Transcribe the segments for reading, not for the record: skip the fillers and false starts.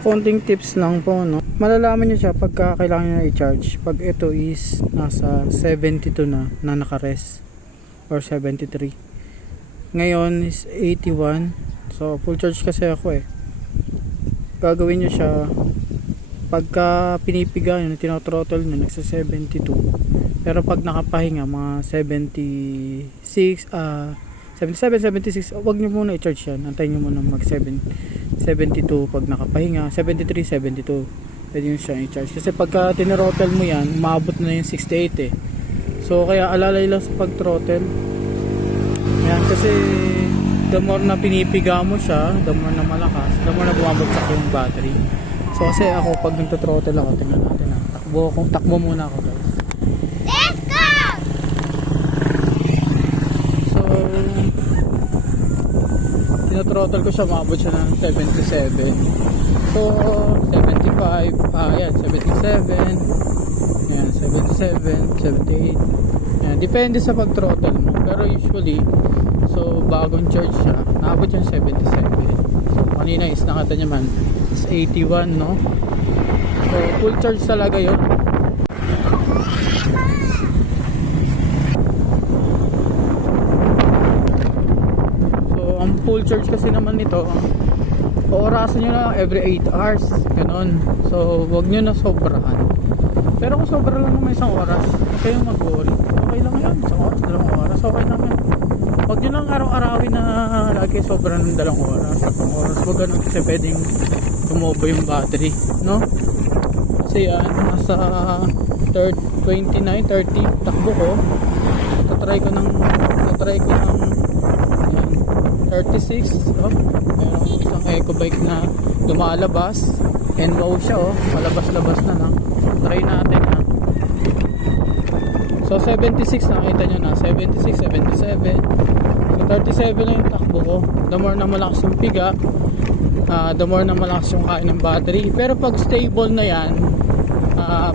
Konting tips lang po, no. Malalaman niyo siya pagka kailangan niyo na i-charge. Pag ito is nasa 72 na naka-rest or 73. Ngayon is 81. So full charge kasi ako eh. Gagawin niyo siya pagka pinipiga niyo, tino-throttle niyo nagsa 72. Pero pag nakapahinga mga 76, 77, 76, wag niyo muna i-charge yan. Antayin niyo muna mag 72 pag nakapahinga, 73, 72. Pwede nyo siyang i-charge. Kasi pagka tinrottle mo yan, umabot na yung 68 eh. So kaya alalay lang sa pag-throttle. Yan, kasi the more na pinipiga mo siya, the more na malakas, the more na bumabagsak yung battery. So kasi ako pag nagto-throttle ako, tingnan natin ha. Takbo muna ako guys. Let's go! So tino-throttle ko siya, umabot siya ng 77. So 75, yan 77, yan 77, 78. Yan, depende sa pag-throttle mo. Pero usually, so bagong charge siya, naabot yung 77. So kanina is nakita niya man is 81, no? So full charge talaga yun. So ang full charge kasi naman nito, orasan nyo na every 8 hours, ganon. So wag nyo na sobrahan. Pero kung sobra lang naman isang oras, kayo mag-worry, okay lang yun, isang oras, 2 oras, okay lang yun. Wag nyo lang araw-arawin na lagi sobra ng 2 oras, 3 oras, wag ganun kasi pwedeng tumobo yung battery, no? Kasi yan, nasa 29, 30 takbo ko, tatry ko ng yan, 36, oh, meron isang eco bike na lumalabas, and wow siya, oh, malabas-labas na lang. Try natin ha. So 76 nakita nyo na, 76, 77. So 37 na yung takbo ko. The more na malakas yung piga, the more na malakas yung kain ng battery. Pero pag stable na yan,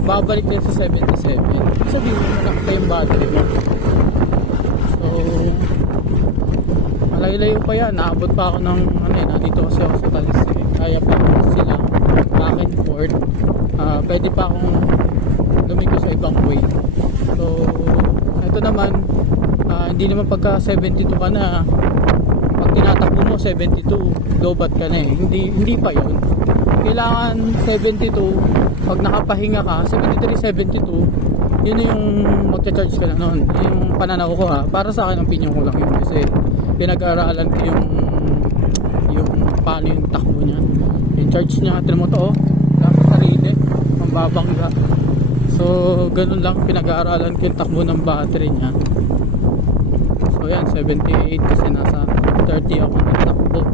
babalik din sa 77. Sabihin mo malakas pa yung battery mo. So malayo pa yan, naabot pa ako ng nandito kasi ako sa Talis eh. Kaya pa sila back and forth. Pwede pa akong lumiko sa ibang way. So ito naman, hindi naman pagka 72 ka na, pag tinatakbo mo 72, lobat ka na eh. Hindi pa yun. Kailangan 72, pag nakapahinga ka 73, 72, yun yung magcha-charge ka na nun. Yung pananaw ko ha, para sa akin ang opinion ko lang yun, kasi pinag-aaralan ko yung paano yung takbo niya, yung charge niya. Tignan mo to, nasa sarili, ang babangga. So ganun lang, pinag-aaralan ko yung takbo ng battery niya. So yan, 78 kasi nasa 30 ako ng takbo.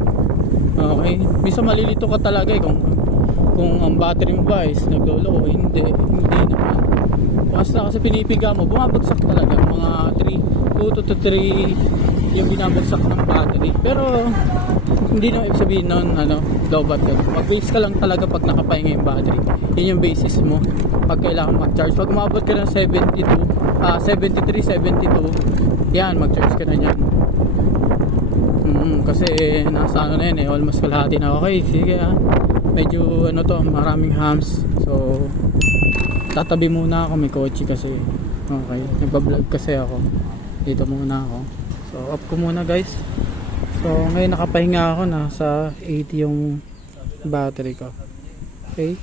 Okay, minsan malilito ka talaga eh kung ang battery mo ba is naglolo o hindi naman. Basta kasi pinipiga mo, bumabagsak talaga mga 2 to 3 yung binabagsak ng battery. Pero hindi na ibig sabihin nun lobat ka. Mag-base ka lang talaga pag nakapahinga yung battery. Yun yung basis mo pag kailangan mag-charge. Pag umabot ka ng 73, 72, yan, mag-charge ka na yan. Kasi nasa na yun eh, almost kalahati na. Okay, sige medyo maraming hams. So tatabi muna ako, may kotse kasi. Okay, nagbablog kasi ako. Dito muna ako. So off ko muna guys. So ngayon nakapahinga ako, nasa 80 yung battery ko. Okay.